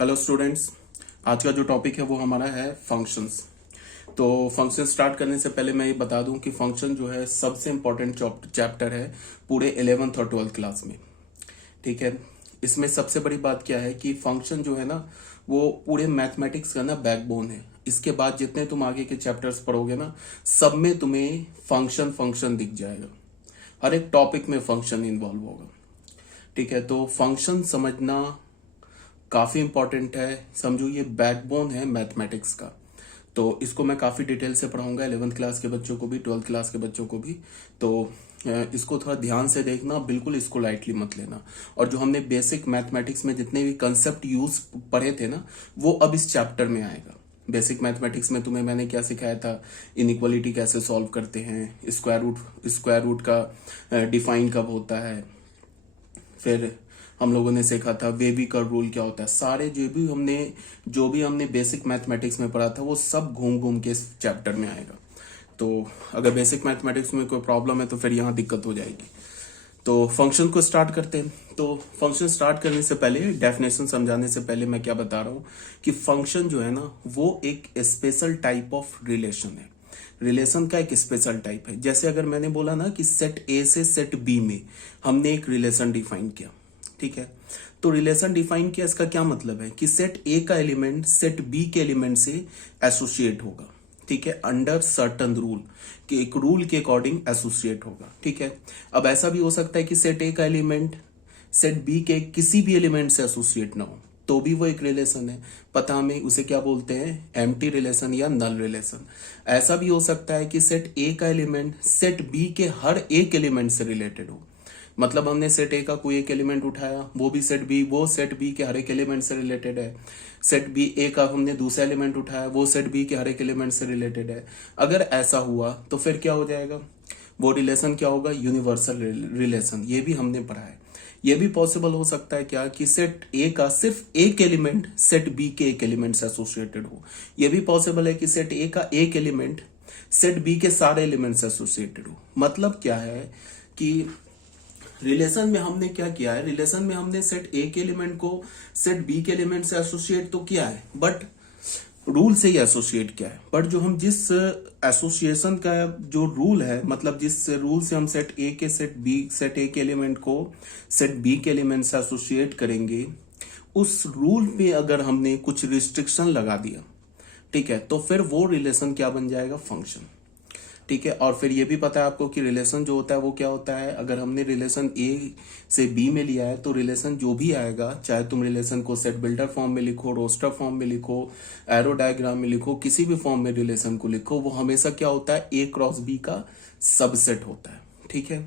Hello students. आज का जो टॉपिक है वो हमारा है फंक्शंस। तो फंक्शन स्टार्ट करने से पहले मैं ये बता दूं कि फंक्शन जो है सबसे इम्पोर्टेंट चैप्टर है पूरे 11th और 12th क्लास में। ठीक है, इसमें सबसे बड़ी बात क्या है कि फंक्शन जो है ना वो पूरे मैथमेटिक्स का ना बैकबोन है। इसके बाद जितने तुम आगे के चैप्टर्स पढ़ोगे ना सब में तुम्हें फंक्शन फंक्शन दिख जाएगा। हर एक टॉपिक में फंक्शन इन्वॉल्व होगा। ठीक है, तो फंक्शन समझना काफी इंपॉर्टेंट है। समझो ये बैकबोन है मैथमेटिक्स का। तो इसको मैं काफी डिटेल से पढ़ाऊंगा 11th क्लास के बच्चों को भी, 12th क्लास के बच्चों को भी। तो इसको थोड़ा ध्यान से देखना, बिल्कुल इसको लाइटली मत लेना। और जो हमने बेसिक मैथमेटिक्स में जितने भी कंसेप्ट यूज पढ़े थे ना वो अब इस चैप्टर में आएगा। बेसिक मैथमेटिक्स में तुम्हें मैंने क्या सिखाया था, इनइक्वालिटी कैसे सॉल्व करते हैं, स्क्वायर रूट का डिफाइन कब होता है, फिर हम लोगों ने सीखा था वेवी कर्व रूल क्या होता है। सारे जो भी हमने बेसिक मैथमेटिक्स में पढ़ा था वो सब घूम घूम के इस चैप्टर में आएगा। तो अगर बेसिक मैथमेटिक्स में कोई प्रॉब्लम है तो फिर यहाँ दिक्कत हो जाएगी। तो फंक्शन को स्टार्ट करते हैं। तो फंक्शन स्टार्ट करने से पहले, डेफिनेशन समझाने से पहले मैं क्या बता रहा हूँ कि फंक्शन जो है ना वो एक स्पेशल टाइप ऑफ रिलेशन है। रिलेशन का एक स्पेशल टाइप है। जैसे अगर मैंने बोला ना कि सेट ए से सेट बी में हमने एक रिलेशन डिफाइन किया, ठीक है, तो रिलेशन डिफाइन किया इसका क्या मतलब है कि सेट ए का एलिमेंट सेट बी के एलिमेंट से एसोसिएट होगा। ठीक है, अंडर सर्टन रूल, कि एक रूल के अकॉर्डिंग एसोसिएट होगा। ठीक है, अब ऐसा भी हो सकता है कि सेट ए का एलिमेंट सेट बी के किसी भी एलिमेंट से एसोसिएट ना हो, तो भी वो एक रिलेशन है। पता हमें उसे क्या बोलते हैं, एम्प्टी रिलेशन या नल रिलेशन। ऐसा भी हो सकता है कि सेट ए का एलिमेंट सेट बी के हर एक एलिमेंट से रिलेटेड हो। मतलब हमने सेट ए का कोई एक एलिमेंट उठाया, वो सेट बी के हर एक एलिमेंट से रिलेटेड है। सेट बी ए का हमने दूसरा एलिमेंट उठाया, वो सेट बी के हर एक एलिमेंट से रिलेटेड है। अगर ऐसा हुआ तो फिर क्या हो जाएगा, वो रिलेशन क्या होगा, यूनिवर्सल रिलेशन। ये भी हमने पढ़ा है। ये भी पॉसिबल हो सकता है क्या कि सेट ए का सिर्फ एक एलिमेंट सेट बी के एक एलिमेंट से एसोसिएटेड हो। ये भी पॉसिबल है कि सेट ए का एक एलिमेंट सेट बी के सारे एलिमेंट से एसोसिएटेड हो। मतलब क्या है कि रिलेशन में हमने क्या किया है, रिलेशन में हमने सेट ए के एलिमेंट को सेट बी के एलिमेंट से एसोसिएट तो किया है, बट रूल से ही एसोसिएट किया है। बट जो हम जिस एसोसिएशन का जो रूल है, मतलब जिस रूल से हम सेट ए के एलिमेंट को सेट बी के एलिमेंट से एसोसिएट करेंगे, उस रूल पे अगर हमने कुछ रिस्ट्रिक्शन लगा दिया, ठीक है, तो फिर वो रिलेशन क्या बन जाएगा, फंक्शन। ठीक है, और फिर ये भी पता है आपको कि रिलेशन जो होता है वो क्या होता है। अगर हमने रिलेशन ए से बी में लिया है तो रिलेशन जो भी आएगा, चाहे तुम रिलेशन को सेट बिल्डर फॉर्म में लिखो, रोस्टर फॉर्म में लिखो, एरो डायग्राम में लिखो, किसी भी फॉर्म में रिलेशन को लिखो, वो हमेशा क्या होता है, ए क्रॉस बी का सबसेट होता है। ठीक है,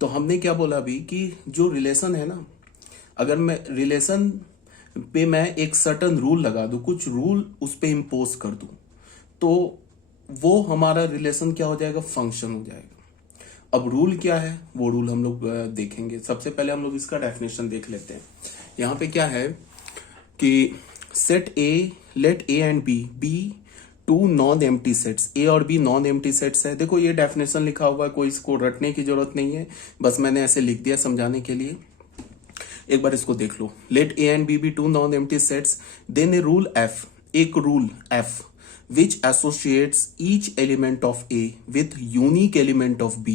तो हमने क्या बोला अभी कि जो रिलेशन है ना, अगर मैं रिलेशन पे मैं एक सर्टन रूल लगा दूं, कुछ रूल उस पे इम्पोज कर दूं, तो वो हमारा रिलेशन क्या हो जाएगा, फंक्शन हो जाएगा। अब रूल क्या है, वो रूल हम लोग देखेंगे। सबसे पहले हम लोग इसका डेफिनेशन देख लेते हैं। यहाँ पे क्या है कि set A, let A and B be two non empty sets. A और बी नॉन एम्प्टी सेट्स है। देखो ये डेफिनेशन लिखा हुआ है, कोई इसको रटने की जरूरत नहीं है, बस मैंने ऐसे लिख दिया समझाने के लिए। एक बार इसको देख लो, let A and B be two non empty sets, then a rule f, एक rule f which associates each element of A with unique element of B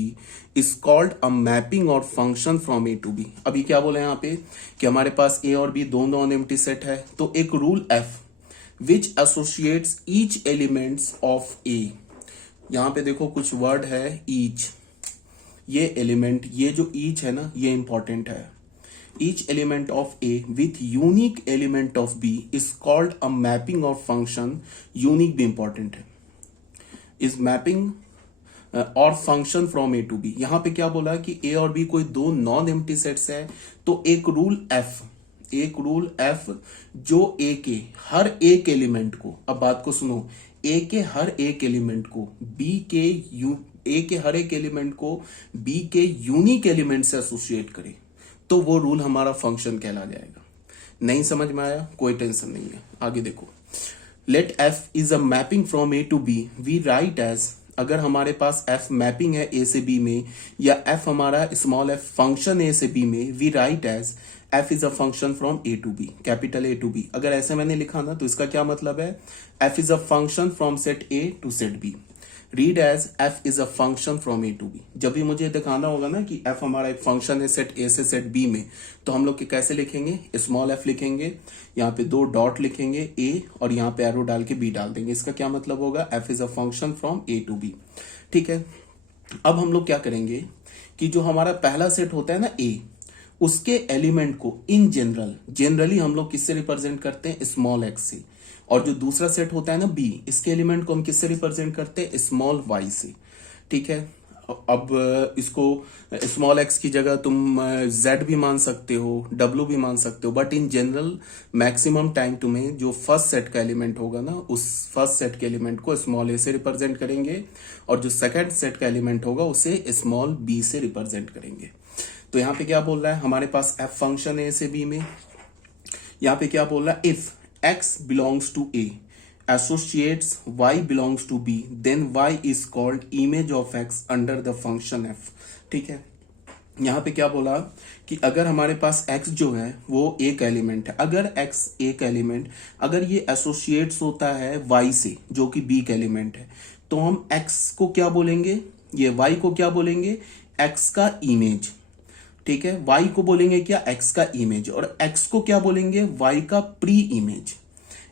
is called a mapping or function from A to B। अभी क्या बोले यहाँ पे कि हमारे पास A और B दो नॉन एम्प्टी सेट है, तो एक rule F which associates each elements of A, यहाँ पे देखो कुछ वर्ड है each, ये एलिमेंट, ये जो each है ना ये इंपॉर्टेंट है। Each element of A with unique element of B is called a mapping of function। unique भी important है। is mapping और function from A to B। यहां पे क्या बोला कि A और B कोई दो नॉन एम्प्टी सेट्स है, तो एक रूल F जो A के हर एक एलिमेंट को, अब बात को सुनो, A के हर एक एलिमेंट को A के हर एक एलिमेंट को B के यूनिक एलिमेंट से एसोसिएट करे, तो वो रूल हमारा फंक्शन कहला जाएगा। नहीं समझ में आया, कोई टेंशन नहीं है, आगे देखो। Let F is a mapping from A to B, we write as, अगर हमारे पास एफ मैपिंग है ए से बी में, या एफ हमारा स्मॉल एफ फंक्शन ए से बी में, we write as F is a function from A to B, capital A to B. अगर ऐसे मैंने लिखा ना तो इसका क्या मतलब है, F is a function from set A to set B. Read as F is a function from A to B. जब भी मुझे दिखाना होगा ना कि एफ हमारा एक फंक्शन है सेट ए से सेट बी में, तो हम लोग कैसे लिखेंगे, स्मॉल एफ लिखेंगे, यहाँ पे 2 डॉट लिखेंगे ए और यहाँ पे एरो डाल के बी डाल देंगे। इसका क्या मतलब होगा, F is a function from A to B. ठीक है, अब हम लोग क्या करेंगे कि जो हमारा पहला सेट होता है ना ए, उसके एलिमेंट को इन जनरली हम लोग किससे रिप्रेजेंट करते हैं, स्मॉल एक्स से। और जो दूसरा सेट होता है ना बी, इसके एलिमेंट को हम किससे रिप्रेजेंट करते हैं, स्मॉल वाई से। ठीक है, अब इसको स्मॉल एक्स की जगह तुम जेड भी मान सकते हो, डब्ल्यू भी मान सकते हो, but in general maximum time तुम्हें जो फर्स्ट सेट का एलिमेंट होगा ना, उस फर्स्ट सेट के एलिमेंट को स्मॉल ए से रिप्रेजेंट करेंगे और जो सेकंड सेट का एलिमेंट होगा उसे स्मॉल बी से रिप्रेजेंट करेंगे। तो यहाँ पे क्या बोल रहा है, हमारे पास एफ फंक्शन है ए से बी में। यहाँ पे क्या बोल रहा है, if X belongs to A associates y belongs to b then y is called image of x under the function f। ठीक है, यहाँ पे क्या बोला कि अगर हमारे पास x जो है वो एक एलिमेंट है, अगर x एक एलिमेंट अगर ये एसोसिएट्स होता है y से जो कि b का एलिमेंट है, तो हम x को क्या बोलेंगे, ये y को क्या बोलेंगे, x का इमेज। ठीक है, y को बोलेंगे क्या, x का इमेज, और x को क्या बोलेंगे, y का प्री इमेज।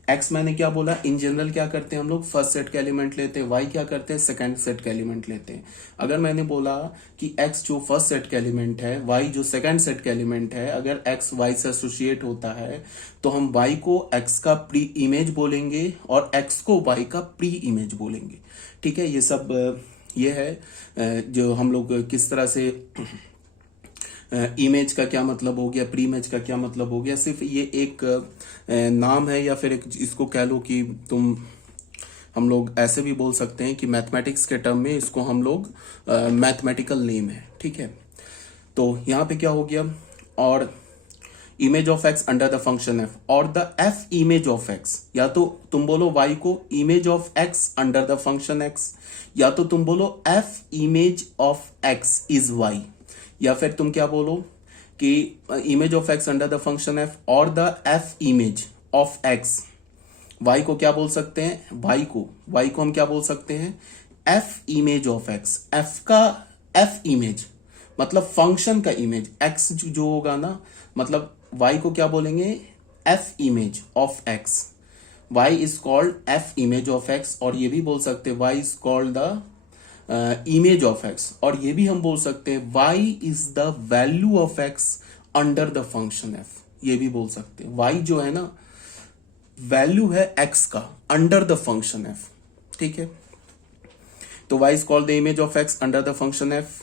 x मैंने क्या बोला, इन जनरल क्या करते हैं हम लोग, फर्स्ट सेट का एलिमेंट लेते हैं, y क्या करते हैं, सेकंड सेट का एलिमेंट लेते हैं। अगर मैंने बोला कि x जो फर्स्ट सेट का एलिमेंट है, y जो सेकंड सेट का एलिमेंट है, अगर x y से एसोसिएट होता है तो हम y को x का प्री इमेज बोलेंगे और x को y का प्री इमेज बोलेंगे। ठीक है, ये सब ये है जो हम लोग किस तरह से इमेज का क्या मतलब हो गया, प्री इमेज का क्या मतलब हो गया, सिर्फ ये एक नाम है, या फिर एक इसको कह लो कि हम लोग ऐसे भी बोल सकते हैं कि मैथमेटिक्स के टर्म में इसको हम लोग मैथमेटिकल नेम है। ठीक है, तो यहाँ पे क्या हो गया, और image of x under the function f or the f image of x, या तो तुम बोलो वाई को image of x under the function x, या तो तुम बोलो f image of x is y, या फिर तुम क्या बोलो कि image of x under the function f or the f image of x. Y को क्या बोल सकते हैं, वाई को हम क्या बोल सकते हैं, F image of X. F का एफ इमेज मतलब फंक्शन का इमेज, एक्स जो होगा ना, मतलब वाई को क्या बोलेंगे, F image of x. Y is called F image of X, और ये भी बोल सकते हैं Y is called the image of X, और ये भी हम बोल सकते हैं y is the value of x under the function f। ये भी बोल सकते हैं y जो है ना वैल्यू है x का अंडर द फंक्शन f। ठीक है, तो y is called the image of x under the function f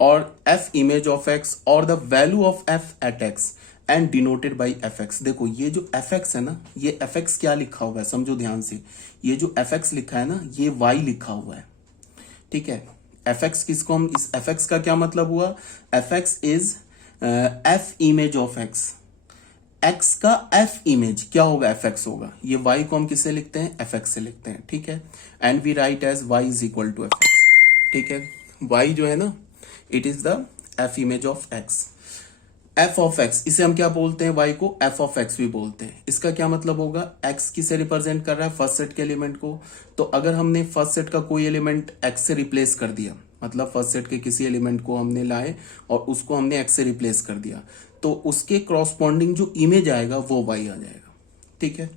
और f इमेज ऑफ x और the value of f at x and denoted by fx। देखो ये जो fx है ना, ये fx क्या लिखा हुआ है, समझो ध्यान से, ये जो fx लिखा है ना ये y लिखा हुआ है। ठीक है, fx किसको हम, इस fx का क्या मतलब हुआ, fx is f image of x, x का f इमेज क्या होगा, fx होगा। ये y को हम किससे लिखते हैं, fx से लिखते हैं। ठीक है, and we write as y is equal to fx। ठीक है, y जो है ना it is the f image of x। f of x, इसे हम क्या बोलते हैं, y को f ऑफ x भी बोलते हैं। इसका क्या मतलब होगा, x किसे रिप्रेजेंट कर रहा है, फर्स्ट सेट के एलिमेंट को। तो अगर हमने फर्स्ट सेट का कोई एलिमेंट x से रिप्लेस कर दिया, मतलब फर्स्ट सेट के किसी एलिमेंट को हमने लाए और उसको हमने x से रिप्लेस कर दिया, तो उसके क्रॉसपॉन्डिंग जो इमेज आएगा वो y आ जाएगा। ठीक है,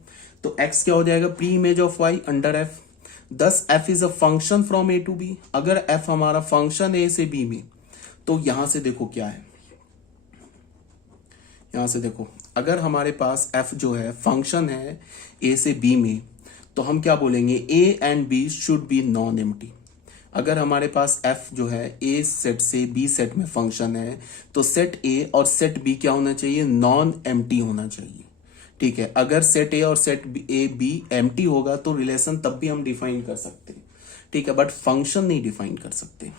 तो x क्या हो जाएगा, pre image of y under f। Thus f is a function from a to b। अगर f हमारा फंक्शन a से b में, तो यहां से देखो क्या है, यहां से देखो अगर हमारे पास f जो है फंक्शन है a से b में, तो हम क्या बोलेंगे, a and b should be non empty. अगर हमारे पास f जो है a सेट से b सेट में फंक्शन है, तो सेट a और सेट b क्या होना चाहिए, नॉन एम्प्टी होना चाहिए। ठीक है, अगर सेट a और सेट a b एम्प्टी होगा तो रिलेशन तब भी हम डिफाइन कर सकते हैं। ठीक है, बट फंक्शन नहीं डिफाइन कर सकते।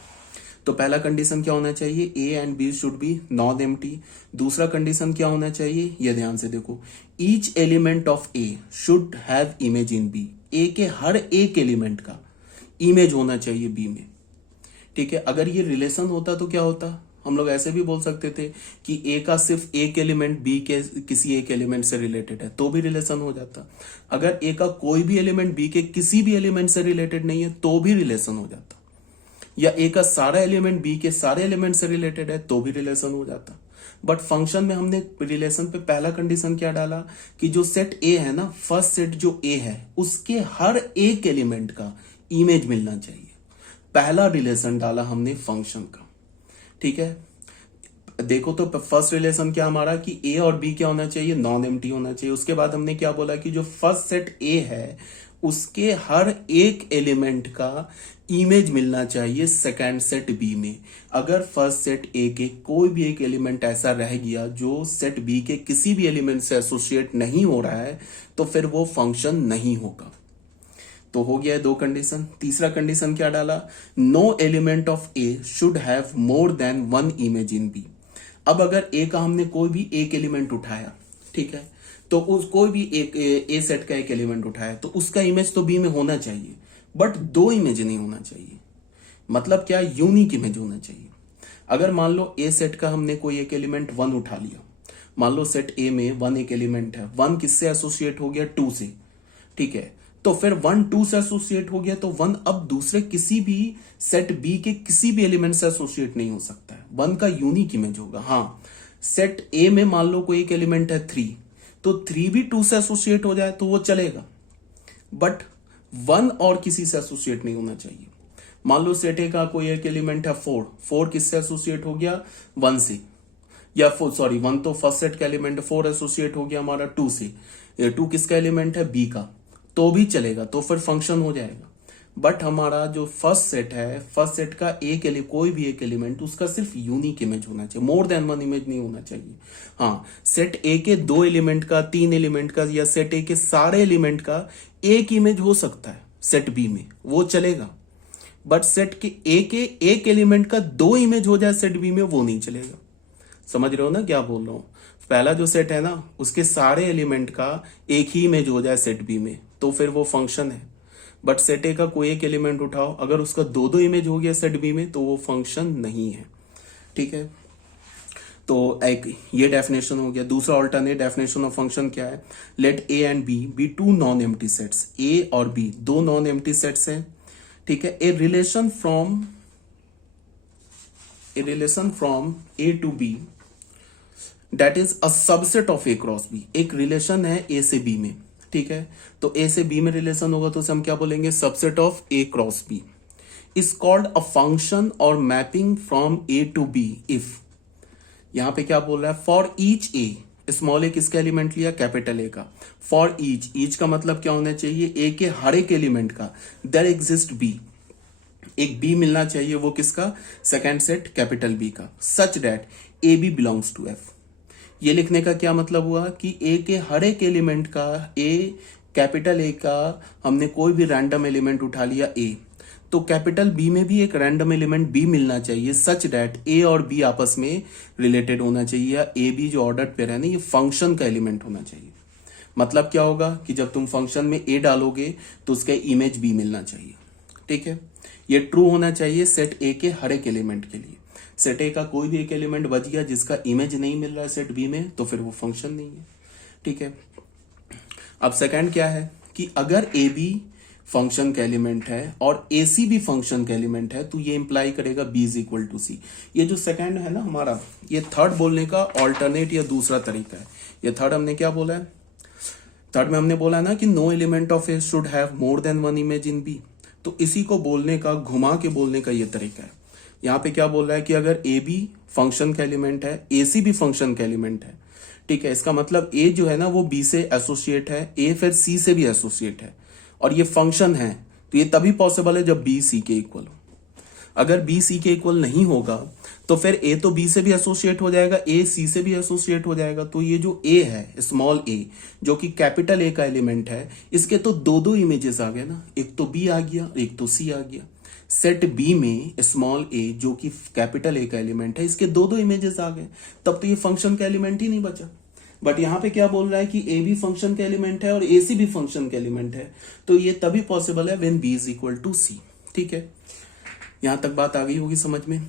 तो पहला कंडीशन क्या होना चाहिए, A and B should be non empty. दूसरा कंडीशन क्या होना चाहिए, ये ध्यान से देखो, each element of A should have image in B. A के हर एक एलिमेंट का इमेज होना चाहिए बी में। ठीक है, अगर ये रिलेशन होता तो क्या होता, हम लोग ऐसे भी बोल सकते थे कि ए का सिर्फ एक एलिमेंट बी के किसी एक एलिमेंट से रिलेटेड है तो भी रिलेशन हो जाता। अगर ए का कोई भी एलिमेंट बी के किसी भी एलिमेंट से रिलेटेड नहीं है तो भी रिलेशन हो जाता। या ए का सारा एलिमेंट बी के सारे एलिमेंट से रिलेटेड है तो भी रिलेशन हो जाता। बट फंक्शन में हमने रिलेशन पे पहला कंडीशन क्या डाला कि जो सेट ए है ना, फर्स्ट सेट जो ए है उसके हर एक एलिमेंट का इमेज मिलना चाहिए। पहला रिलेशन डाला हमने फंक्शन का, ठीक है। देखो तो फर्स्ट रिलेशन क्या हमारा कि ए और बी क्या होना चाहिए, नॉन एम्प्टी होना चाहिए। उसके बाद हमने क्या बोला कि जो फर्स्ट सेट ए है उसके हर एक एलिमेंट का इमेज मिलना चाहिए सेकंड सेट बी में। अगर फर्स्ट सेट ए के कोई भी एक एलिमेंट ऐसा रह गया जो सेट बी के किसी भी एलिमेंट से एसोसिएट नहीं हो रहा है तो फिर वो फंक्शन नहीं होगा। तो हो गया है दो कंडीशन। तीसरा कंडीशन क्या डाला, no element of A should have more than one image in B. अब अगर ए का हमने कोई भी एक एलिमेंट उठाया, ठीक है, तो उस कोई भी एक ए सेट का एक एलिमेंट उठाया तो उसका इमेज तो बी में होना चाहिए, बट दो इमेज नहीं होना चाहिए। मतलब क्या, यूनिक इमेज होना चाहिए। अगर मान लो ए सेट का हमने कोई एक एलिमेंट वन उठा लिया, मान लो सेट ए में वन एक एलिमेंट है, वन किससे एसोसिएट हो गया, टू से, ठीक है। तो फिर वन टू से एसोसिएट हो गया तो वन अब दूसरे किसी भी सेट बी के किसी भी एलिमेंट से एसोसिएट नहीं हो सकता है, वन का यूनिक इमेज होगा। हाँ, सेट ए में मान लो कोई एक एलिमेंट है थ्री, तो थ्री भी टू से एसोसिएट हो जाए तो वो चलेगा, बट वन और किसी से एसोसिएट नहीं होना चाहिए। मान लो सेट ए का कोई एक एलिमेंट है फोर, फोर किससे एसोसिएट हो गया, वन से, या सॉरी वन तो फर्स्ट सेट का एलिमेंट है, फोर एसोसिएट हो गया हमारा टू से, टू किसका एलिमेंट है, बी का, तो भी चलेगा, तो फिर फंक्शन हो जाएगा। बट हमारा जो फर्स्ट सेट है, फर्स्ट सेट का कोई भी एक एलिमेंट उसका सिर्फ यूनिक इमेज होना चाहिए, मोर देन वन इमेज नहीं होना चाहिए। हाँ, सेट ए के दो एलिमेंट का, तीन एलिमेंट का, या सेट ए के सारे एलिमेंट का एक इमेज हो सकता है सेट बी में, वो चलेगा। बट सेट के ए के एक एलिमेंट का दो इमेज हो जाए सेट बी में, वो नहीं चलेगा। समझ रहे हो ना क्या बोल रहा हूं। पहला जो सेट है ना उसके सारे एलिमेंट का एक ही इमेज हो जाए सेट बी में तो फिर वो फंक्शन है। बट सेट ए का कोई एक एलिमेंट उठाओ, अगर उसका दो दो इमेज हो गया सेट बी में तो वो फंक्शन नहीं है, ठीक है। तो एक ये डेफिनेशन हो गया। दूसरा ऑल्टरनेट डेफिनेशन ऑफ फंक्शन क्या है, let A and B two non empty sets. A और बी दो नॉन एम्प्टी सेट्स हैं, ठीक है। A relation from A to B that is a subset of A cross B. एक relation है A से बी में, ठीक है। तो ए से बी में रिलेशन होगा तो उसे हम क्या बोलेंगे, subset of A cross B is called a function or mapping from A to B if, यहां पे क्या बोल रहा है, for each a, small a किसका एलिमेंट लिया, कैपिटल ए का, फॉर ईच का मतलब क्या होना चाहिए, ए के हर एक एलिमेंट का देयर एग्जिस्ट बी, एक बी मिलना चाहिए, वो किसका, सेकेंड सेट कैपिटल बी का, such that A B belongs to F. ये लिखने का क्या मतलब हुआ कि ए के हर एक एलिमेंट का, ए कैपिटल ए का हमने कोई भी रैंडम एलिमेंट उठा लिया ए, तो कैपिटल बी में भी एक रैंडम एलिमेंट बी मिलना चाहिए, सच दैट ए और बी आपस में रिलेटेड होना चाहिए, या ए बी जो ऑर्डर पेयर है ना ये फंक्शन का एलिमेंट होना चाहिए। मतलब क्या होगा कि जब तुम फंक्शन में ए डालोगे तो उसका इमेज बी मिलना चाहिए, ठीक है। ये ट्रू होना चाहिए सेट ए के हर एक एलिमेंट के लिए। सेट ए का कोई भी एक एलिमेंट बच गया जिसका इमेज नहीं मिल रहा है सेट बी में तो फिर वो फंक्शन नहीं है, ठीक है। अब सेकंड क्या है कि अगर ए बी फंक्शन का एलिमेंट है और ए सी भी फंक्शन का एलिमेंट है तो ये इंप्लाई करेगा बी इज इक्वल टू सी। ये जो सेकंड है ना हमारा, ये थर्ड बोलने का ऑल्टरनेट या दूसरा तरीका है। ये थर्ड हमने क्या बोला है, थर्ड में हमने बोला है ना कि no element of A should have more than one image in B, तो इसी को बोलने का, घुमा के बोलने का ये तरीका है। यहाँ पे क्या बोल रहा है कि अगर ए बी फंक्शन का एलिमेंट है, ए सी भी फंक्शन का एलिमेंट है, ठीक है, इसका मतलब ए जो है ना वो बी से एसोसिएट है, ए फिर सी से भी एसोसिएट है, और ये फंक्शन है, तो ये तभी पॉसिबल है जब बी सी के इक्वल हो। अगर बी सी के इक्वल नहीं होगा तो फिर ए तो बी से भी एसोसिएट हो जाएगा, ए सी से भी एसोसिएट हो जाएगा, तो ये जो ए है स्मॉल ए जो कि कैपिटल ए का एलिमेंट है, इसके तो दो दो इमेजेस आ गए ना, एक तो बी आ गया एक तो सी आ गया। सेट बी में स्मॉल ए जो कि कैपिटल ए का एलिमेंट है, इसके दो दो इमेजेस आ गए, तब तो ये फंक्शन का एलिमेंट ही नहीं बचा। बट यहां पे क्या बोल रहा है कि ए भी फंक्शन का एलिमेंट है और ए सी भी फंक्शन का एलिमेंट है, तो ये तभी पॉसिबल है when B is equal to C, ठीक है। यहां तक बात आ गई होगी समझ में।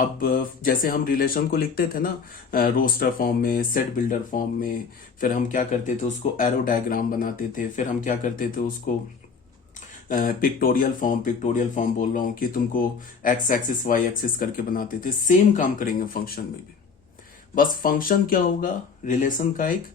अब जैसे हम रिलेशन को लिखते थे ना रोस्टर फॉर्म में, सेट बिल्डर फॉर्म में, फिर हम क्या करते थे उसको एरो डायग्राम बनाते थे, फिर हम क्या करते थे उसको पिक्टोरियल फॉर्म बोल रहा हूं कि तुमको एक्स एक्सिस वाई एक्सिस करके बनाते थे। सेम काम करेंगे फंक्शन में भी। बस फंक्शन क्या होगा, रिलेशन का एक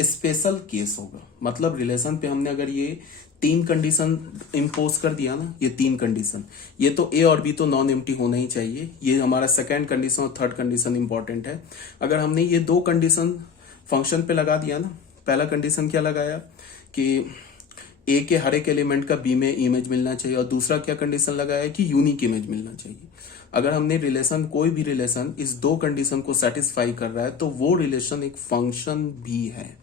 स्पेशल केस होगा। मतलब रिलेशन पे हमने अगर ये 3 कंडीशन इंपोज कर दिया ना, ये 3 कंडीशन, ये तो ए और बी तो नॉन एम्प्टी होना ही चाहिए, ये हमारा सेकंड कंडीशन और थर्ड कंडीशन इंपॉर्टेंट है। अगर हमने ये 2 कंडीशन फंक्शन पे लगा दिया ना, पहला कंडीशन क्या लगाया कि ए के हर एक एलिमेंट का बी में इमेज मिलना चाहिए, और दूसरा क्या कंडीशन लगाया कि यूनिक इमेज मिलना चाहिए। अगर हमने रिलेशन, कोई भी रिलेशन इस 2 कंडीशन को सेटिस्फाई कर रहा है तो वो रिलेशन एक फंक्शन भी है।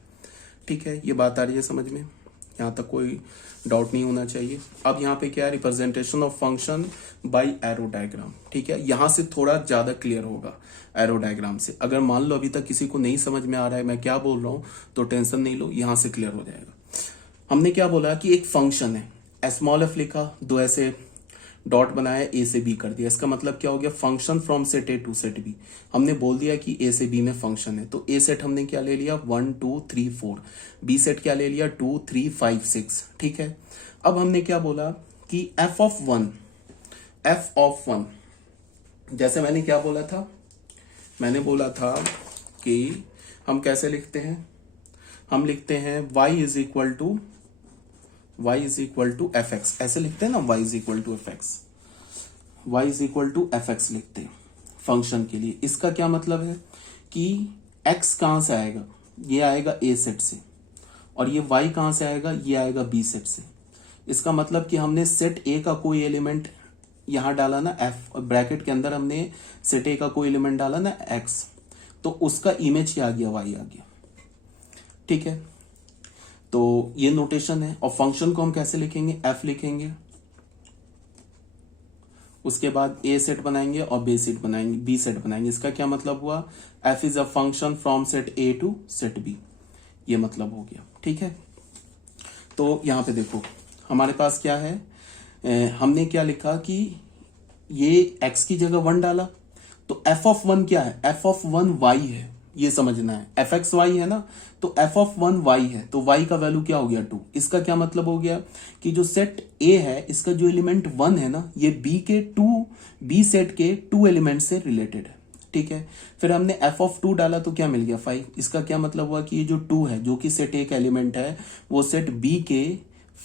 ठीक है, ये बात आ रही है समझ में, यहां तक कोई डाउट नहीं होना चाहिए। अब यहाँ पे क्या है, representation of function by arrow diagram. ठीक है, यहां से थोड़ा ज्यादा क्लियर होगा एरो डायग्राम से। अगर मान लो अभी तक किसी को नहीं समझ में आ रहा है मैं क्या बोल रहा हूं, तो टेंशन नहीं लो, यहां से क्लियर हो जाएगा। हमने क्या बोला कि एक फंक्शन है, स्मॉल एफ लिखा, 2 ऐसे डॉट बनाया, ए से बी कर दिया। इसका मतलब क्या हो गया, function from set A to set B. हमने बोल दिया कि ए से बी में फंक्शन है, तो ए सेट हमने क्या ले लिया 1 2 3 4, बी सेट क्या ले लिया 2 3 5 6। ठीक है, अब हमने क्या बोला कि एफ ऑफ वन, जैसे मैंने क्या बोला था, मैंने बोला था कि हम कैसे लिखते हैं, हम लिखते हैं y is equal to F X, ऐसे लिखते हैं ना, y is equal to F X लिखते हैं फंक्शन के लिए। इसका क्या मतलब है कि x कहां से आएगा, ये आएगा a सेट से, और ये y कहां से आएगा, ये आएगा b सेट से। इसका मतलब कि हमने सेट a का कोई एलिमेंट यहां डाला ना, f ब्रैकेट के अंदर हमने सेट a का कोई एलिमेंट डाला ना x, तो उसका इमेज क्या आ गया, y आ गया। ठीक है, तो ये नोटेशन है। और फंक्शन को हम कैसे लिखेंगे, f लिखेंगे, उसके बाद a सेट बनाएंगे और b सेट बनाएंगे। इसका क्या मतलब हुआ, f is a function from set a to set b, ये मतलब हो गया। ठीक है, तो यहां पे देखो हमारे पास क्या है, हमने क्या लिखा कि ये x की जगह 1 डाला, तो f ऑफ 1 क्या है, f ऑफ 1 y है, ये समझना है। एफ एक्स वाई है ना, तो एफ ऑफ 1 वाई है, तो वाई का वैल्यू क्या हो गया 2। इसका क्या मतलब हो गया कि जो सेट ए है इसका जो एलिमेंट 1 है ना, ये बी सेट के 2 एलिमेंट से रिलेटेड है। ठीक है, फिर हमने एफ ऑफ 2 डाला तो क्या मिल गया 5। इसका क्या मतलब हुआ कि ये जो 2 है जो कि सेट ए का एलिमेंट है, वो सेट बी के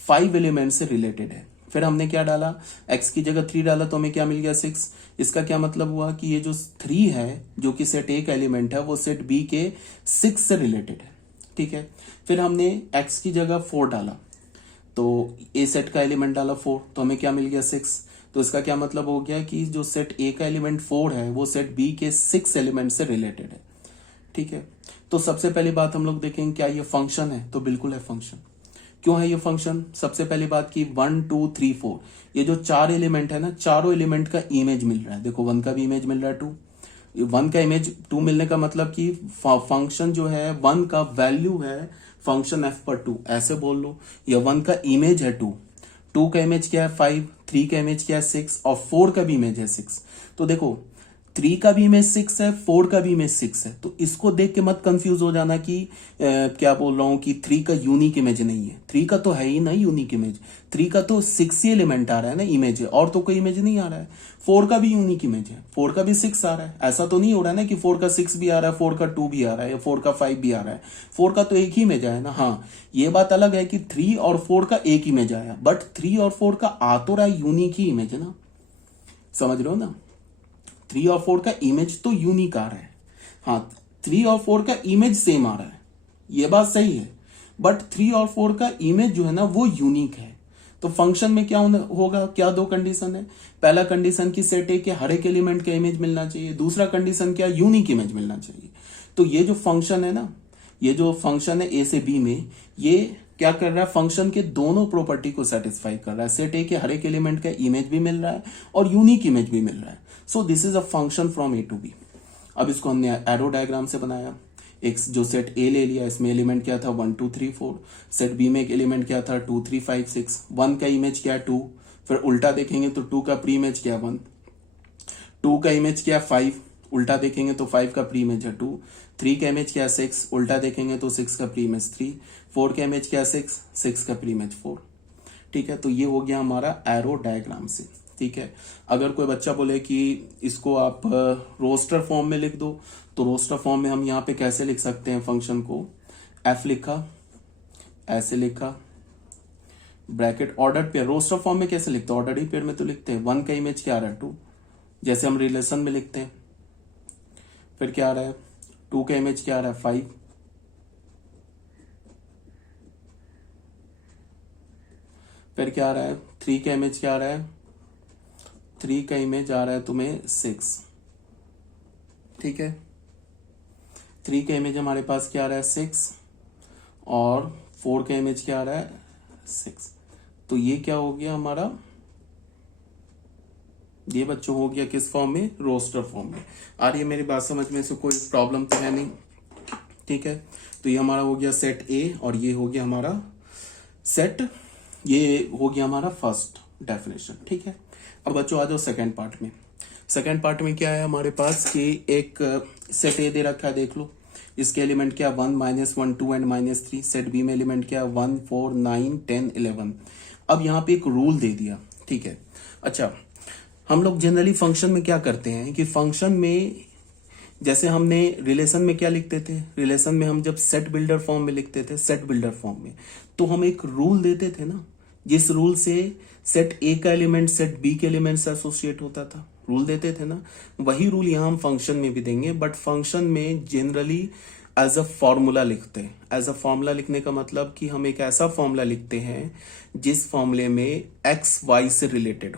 5 एलिमेंट से रिलेटेड है। फिर हमने क्या डाला, x की जगह 3 डाला तो हमें क्या मिल गया 6। इसका क्या मतलब हुआ कि ये जो 3 है जो कि सेट ए का एलिमेंट है, वो सेट बी के 6 से रिलेटेड है। ठीक है, फिर हमने x की जगह 4 डाला, तो ए सेट का एलिमेंट डाला 4, तो हमें क्या मिल गया 6। तो इसका क्या मतलब हो गया कि जो सेट ए का एलिमेंट 4 है वो सेट बी के 6 एलिमेंट से रिलेटेड है। ठीक है, तो सबसे पहली बात हम लोग देखेंगे क्या ये फंक्शन है, तो बिल्कुल है फंक्शन। क्यों है ये फंक्शन, सबसे पहली बात की 1 2 3 4, ये जो 4 एलिमेंट है ना, चारों एलिमेंट का इमेज मिल रहा है। देखो 1 का भी इमेज मिल रहा है, 1 का इमेज 2 मिलने का मतलब कि फंक्शन जो है 1 का वैल्यू है फंक्शन f पर 2, ऐसे बोल लो। या 1 का इमेज है 2 का इमेज क्या है 5, 3 का इमेज क्या है 6, और 4 का भी इमेज है 6। तो देखो 3 का भी इमेज 6 है, 4 का भी इमेज 6 है। तो इसको देख के मत कंफ्यूज हो जाना कि क्या बोल रहा हूं कि 3 का यूनिक इमेज नहीं है। 3 का तो है ही नहीं यूनिक इमेज, 3 का तो 6 ही एलिमेंट आ रहा है ना, इमेज है, और तो कोई इमेज नहीं आ रहा है। 4 का भी यूनिक इमेज है, 4 का भी 6 आ रहा है। ऐसा तो नहीं हो रहा है ना कि 4 का 6 भी आ रहा है, 4 का 2 भी आ रहा है, या 4 का 5 भी आ रहा है। 4 का तो एक ही इमेज आया ना। हाँ, ये बात अलग है कि 3 और 4 का एक इमेज आया, बट 3 और 4 का आ तो रहा है यूनिक ही इमेज है ना, समझ रहे हो ना। 3 और 4 का इमेज तो यूनिक आ रहा है। हाँ, 3 और 4 का इमेज सेम आ रहा है, ये बात सही है, बट 3 और 4 का इमेज जो है ना वो यूनिक है। तो फंक्शन में क्या होगा, क्या 2 कंडीशन है। पहला कंडीशन की सेट ए के हर एक एलिमेंट का इमेज मिलना चाहिए, दूसरा कंडीशन क्या, यूनिक इमेज मिलना चाहिए। तो ये जो फंक्शन है ना, ये जो फंक्शन है ए से बी में, ये क्या कर रहा है, फंक्शन के दोनों प्रॉपर्टी को सेटिस्फाई कर रहा है। सेट ए के हर एक एलिमेंट का इमेज भी मिल रहा है और यूनिक इमेज भी मिल रहा है। So this is a function from A to B. अब इसको हमने एरो डायग्राम से बनाया। एक जो सेट ए ले लिया, इसमें एलिमेंट क्या था 1 2 3 4, सेट बी में एक एलिमेंट क्या था 2 3 5 6, 1 का इमेज क्या है 2, फिर उल्टा देखेंगे तो 2 का प्री इमेज क्या 1, 2 का इमेज क्या है 5, उल्टा देखेंगे तो 5 का प्री इमेज है 2। 3 का इमेज क्या है 6, उल्टा देखेंगे तो 6 का प्री इमेज 3। 4 का इमेज क्या है 6 का प्री इमेज 4। ठीक है, तो ये हो गया हमारा एरो डायग्राम से। ठीक है, अगर कोई बच्चा बोले कि इसको आप रोस्टर फॉर्म में लिख दो, तो रोस्टर फॉर्म में हम यहाँ पे कैसे लिख सकते हैं फंक्शन को, एफ लिखा, ऐसे लिखा, bracket order pair. Roster form में कैसे लिखते हैं, ऑर्डर ही पेयर में तो लिखते हैं। 1 का इमेज क्या आ रहा है 2, जैसे हम रिलेशन में लिखते हैं। फिर क्या आ रहा है 2 का इमेज क्या आ रहा है 5, फिर क्या आ रहा है 3 का इमेज क्या आ रहा है, 3 का इमेज आ रहा है तुम्हें 6। ठीक है, 3 का इमेज हमारे पास क्या आ रहा है 6 और 4 का इमेज क्या आ रहा है 6। तो ये क्या हो गया हमारा, ये बच्चों हो गया किस फॉर्म में, रोस्टर फॉर्म में। आ रही है मेरी बात समझ में, से कोई प्रॉब्लम तो है नहीं। ठीक है, तो ये हमारा हो गया सेट ए और ये हो गया हमारा सेट, ये हो गया हमारा फर्स्ट डेफिनेशन। ठीक है, अब बच्चों आ जाओ सेकेंड पार्ट में। सेकेंड पार्ट में क्या है हमारे पास कि एक सेट ए दे रखा है, देख लो। इसके एलिमेंट क्या 1, -1, 2 एंड -3। सेट बी में एलिमेंट क्या 1, 4, 9, 10, 11। अब यहाँ पे एक रूल दे दिया। ठीक है, अच्छा हम लोग जनरली फंक्शन में क्या करते हैं कि फंक्शन में जैसे हमने रिलेशन में क्या लिखते थे, रिलेशन में हम जब सेट बिल्डर फॉर्म में लिखते थे, सेट बिल्डर फॉर्म में, तो हम एक रूल देते थे ना, जिस रूल से सेट ए का एलिमेंट सेट बी के एलिमेंट से एसोसिएट होता था, रूल देते थे ना। वही रूल यहां हम फंक्शन में भी देंगे, बट फंक्शन में जनरली एज अ फॉर्मूला लिखते हैं। एज अ फॉर्मूला लिखने का मतलब कि हम एक ऐसा फॉर्मूला लिखते हैं जिस फॉर्मूले में एक्स वाई से रिलेटेड